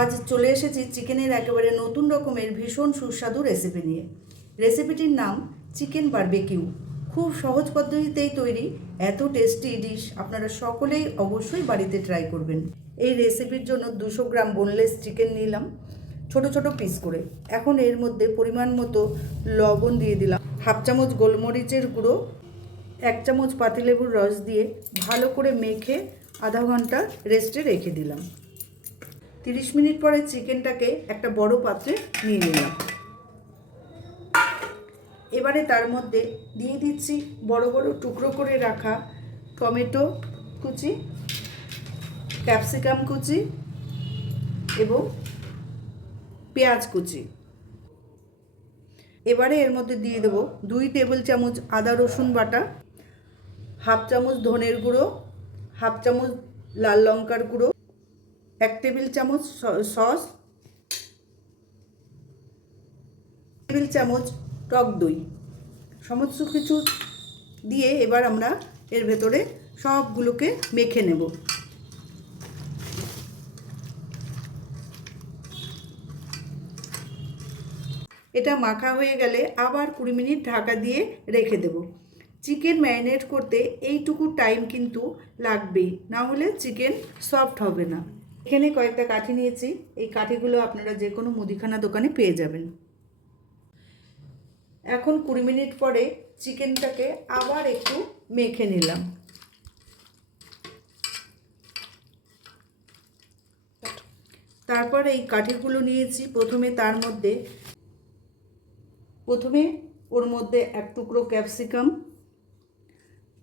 আজ চলে এসেছি চিকেনের একেবারে নতুন রকমের ভীষণ সুস্বাদু রেসিপি নিয়ে। রেসিপিটির নাম চিকেন বারবিকিউ। খুব সহজ পদ্ধতিতেই তৈরি এত টেস্টি ডিশ আপনারা সকলেই অবশ্যই বাড়িতে ট্রাই করবেন। এই রেসিপির জন্য 200 গ্রাম বোনলেস চিকেন নিলাম ছোট ছোট পিস করে। এখন এর মধ্যে পরিমাণ মতো লবণ দিয়ে দিলাম, হাফ চামচ গোলমরিচের গুঁড়ো, 1 চামচ পাতিলেবুর রস দিয়ে ভালো করে মেখে আধা ঘন্টা রেস্টে রেখে দিলাম। 30 মিনিট পরে চিকেনটাকে একটা বড় পাত্রে নিয়ে নিলাম। এবারে তার মধ্যে দিয়ে দিচ্ছি বড় বড় টুকরো করে রাখা টমেটো কুচি, ক্যাপসিকাম কুচি এবং পেঁয়াজ কুচি। এবারে এর মধ্যে দিয়ে দেব 2 টেবিল চামচ আদা রসুন বাটা, হাফ চামচ ধনের গুঁড়ো, হাফ চামচ লাল লঙ্কার গুঁড়ো, 1 টেবিল চামচ সস, টেবিল চামচ টক দই। সমস্ত কিছু দিয়ে এবার আমরা এর ভেতরে সবগুলোকে মেখে নেব। এটা মাখা হয়ে গেলে আবার 20 মিনিট ঢাকা দিয়ে রেখে দেব। চিকেন ম্যারিনেট করতে এইটুকু টাইম কিন্তু লাগবেই, না হলে চিকেন সফট হবে না। এখানে কয়েকটা কাঠি নিয়েছি, এই কাঠিগুলো আপনারা যে কোনো মুদিখানা দোকানে পেয়ে যাবেন। এখন 20 মিনিট পরে চিকেনটাকে আবার একটু মেখে নিলাম। তারপর এই কাঠিগুলো নিয়েছি, প্রথমে ওর মধ্যে 1 টুকরো ক্যাপসিকাম,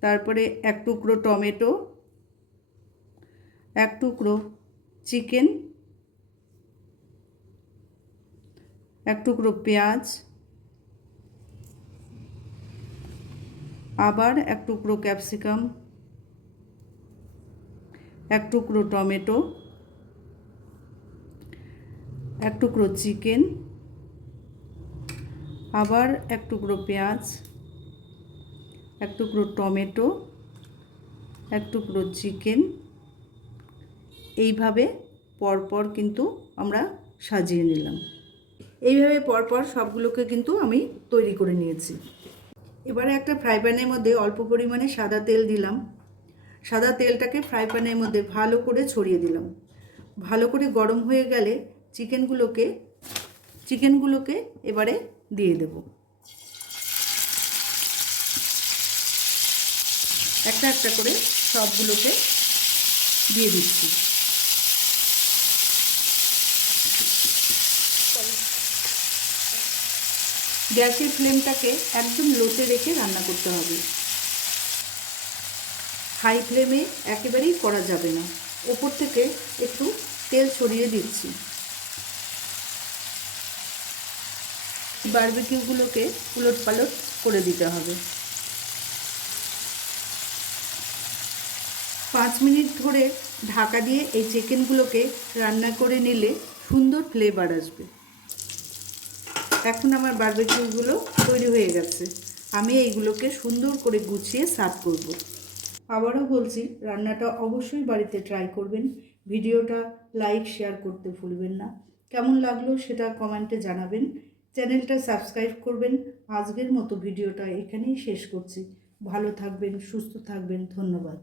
তারপরে 1 টুকরো টমেটো, 1 টুকরো চিকেন, 1 টুকরো পেঁয়াজ, আবার 1 টুকরো ক্যাপসিকাম, 1 টুকরো টমেটো, 1 টুকরো চিকেন, আবার 1 টুকরো পেঁয়াজ, 1 টুকরো টমেটো, 1 টুকরো চিকেন। এইভাবে পরপর কিন্তু আমরা সাজিয়ে নিলাম। এইভাবে পরপর সবগুলোকে কিন্তু আমি তৈরি করে নিয়েছি। এবারে একটা ফ্রাই প্যানের মধ্যে অল্প পরিমাণে সাদা তেল দিলাম। সাদা তেলটাকে ফ্রাই প্যানের মধ্যে ভালো করে ছড়িয়ে দিলাম। ভালো করে গরম হয়ে গেলে চিকেনগুলোকে এবারে দিয়ে দেব। একটা একটা করে সবগুলোকে দিয়ে দিচ্ছি। গ্যাসের ফ্লেমটাকে একদম লোতে রেখে রান্না করতে হবে। হাই ফ্লেমে একেবারেই করা যাবে না। ওপর থেকে একটু তেল ছড়িয়ে দিচ্ছি। বারবিকিউগুলোকে উলটপালট করে দিতে হবে। 5 মিনিট ধরে ঢাকা দিয়ে এই চিকেনগুলোকে রান্না করে নিলে সুন্দর ফ্লেভার আসবে। এখন আমার বারবিকিউগুলো তৈরি হয়ে গেছে। আমি এইগুলোকে সুন্দর করে গুছিয়ে সার্ভ করব। আবারও বলছি, রান্নাটা অবশ্যই বাড়িতে ট্রাই করবেন। ভিডিওটা লাইক শেয়ার করতে ভুলবেন না। কেমন লাগলো সেটা কমেন্টে জানাবেন। চ্যানেলটা সাবস্ক্রাইব করবেন। আজকের মতো ভিডিওটা এখানেই শেষ করছি। ভালো থাকবেন, সুস্থ থাকবেন। ধন্যবাদ।